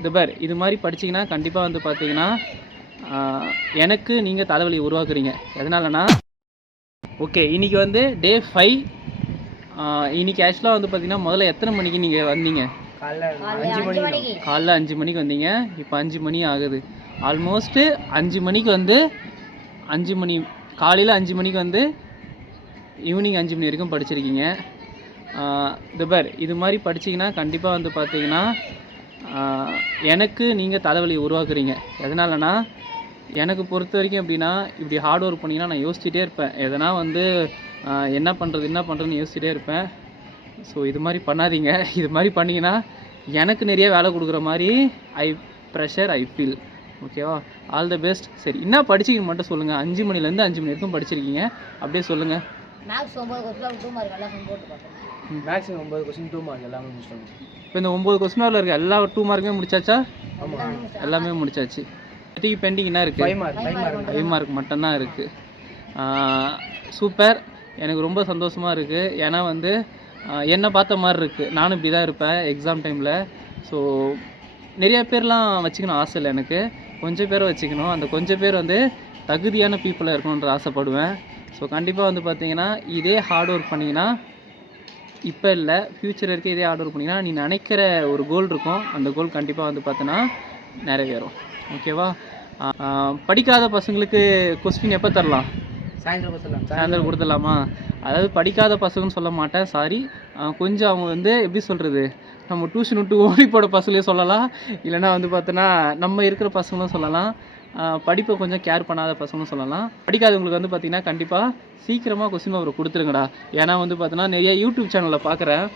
இது பார் இது மாதிரி படிச்சிங்கன்னா கண்டிப்பாக வந்து பார்த்தீங்கன்னா எனக்கு நீங்கள் தலைவலி உருவாக்குறீங்க. எதனாலனா ஓகே இன்றைக்கி வந்து டே 5. இன்றைக்கி ஆக்சுவலாக வந்து பார்த்தீங்கன்னா முதல்ல எத்தனை மணிக்கு நீங்கள் வந்தீங்க? காலைல 5 மணிக்கு வந்தீங்க. இப்போ 5 மணி ஆகுது. ஆல்மோஸ்ட்டு 5 மணிக்கு வந்து 5 மணி காலையில் 5 மணிக்கு வந்து ஈவினிங் 5 மணி வரைக்கும் படிச்சிருக்கீங்க. இது பார் இது மாதிரி படிச்சிங்கன்னா கண்டிப்பாக வந்து பார்த்தீங்கன்னா எனக்கு நீங்கள் தலைவலி உருவாக்குறீங்க. எதனாலனா எனக்கு பொறுத்த வரைக்கும் எப்படின்னா இப்படி ஹார்ட் ஒர்க் பண்ணிங்கன்னா நான் யோசிச்சுட்டே இருப்பேன். எதனா வந்து என்ன பண்ணுறதுன்னு யோசிச்சுட்டே இருப்பேன். ஸோ இது மாதிரி பண்ணாதீங்க. இது மாதிரி பண்ணிங்கன்னா எனக்கு நிறைய வேலை கொடுக்குற மாதிரி ஐ ஃபீல். ஓகேவா? All the best. சரி என்ன படிச்சிங்கன்னு மட்டும் சொல்லுங்கள். 5 மணிலேருந்து 5 மணி வரைக்கும் படிச்சிருக்கீங்க. அப்படியே சொல்லுங்கள். மேக்ஸ் 9 கொஸ்டின் 2 மார்க் எல்லாம் போட்டு பார்த்தேன். மேக்ஸ் 9 கொஸ்டின் 2 மார்க் எல்லாமே முடிச்சிட்டோம். இப்போ இந்த 9 கொஸ்டினில் இருக்க எல்லா 2 மார்க்குமே முடிச்சாச்சா? ஆமாம் எல்லாமே முடிச்சாச்சு. பெண்டிங் என்ன இருக்குது? 5 மார்க் மட்டும்தான் இருக்குது. சூப்பர். எனக்கு ரொம்ப சந்தோஷமாக இருக்குது. ஏன்னா வந்து என்னை பார்த்த மாதிரி இருக்குது. நானும் இப்படி தான் இருப்பேன் எக்ஸாம் டைமில். ஸோ நிறைய பேர்லாம் வச்சுக்கணும் ஆசை இல்லை எனக்கு. கொஞ்சம் பேரை வச்சுக்கணும். அந்த கொஞ்சம் பேர் வந்து தகுதியான பீப்புளாக இருக்கணுன்ற ஆசைப்படுவேன். ஸோ கண்டிப்பாக வந்து பார்த்தீங்கன்னா இதே ஹார்ட் ஒர்க் பண்ணிங்கன்னா இப்போ இல்லை ஃப்யூச்சர் இருக்க இதே ஹார்ட் ஒர்க் பண்ணிங்கன்னா நீ நினைக்கிற ஒரு கோல் இருக்கும். அந்த கோல் கண்டிப்பாக வந்து பார்த்தோன்னா நிறைவேறும். ஓகேவா? படிக்காத பசங்களுக்கு கொஸ்டின் எப்போ தரலாம்? சாயந்தரம் கொடுத்துடலாமா? அதாவது படிக்காத பசங்கன்னு சொல்ல மாட்டேன், சாரி. கொஞ்சம் அவங்க வந்து எப்படி சொல்கிறது, நம்ம டியூஷன் விட்டு ஓடி போட பசங்களையும் சொல்லலாம், இல்லைனா வந்து பார்த்தோன்னா நம்ம இருக்கிற பசங்களும் சொல்லலாம், படிப்பை கொஞ்சம் கேர் பண்ணாத பசங்களும் சொல்லலாம். படிக்காதவங்களுக்கு வந்து பார்த்திங்கன்னா கண்டிப்பாக சீக்கிரமாக கொஸ்டின் பேப்பர் கொடுத்துருங்கடா. ஏன்னா வந்து பார்த்தோன்னா நிறைய யூடியூப் சேனலில் பார்க்குறேன்,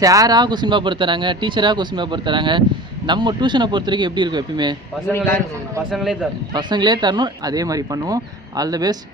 சாராக கொஸ்டின் பேப்பர் தராங்க, டீச்சராக கொஸ்டின் பேப்பர் தராங்க. நம்ம டியூஷனை பொறுத்த வரைக்கும் எப்படி இருக்கும்? எப்பயுமே பசங்களே தரணும். அதே மாதிரி பண்ணுவோம். All the best.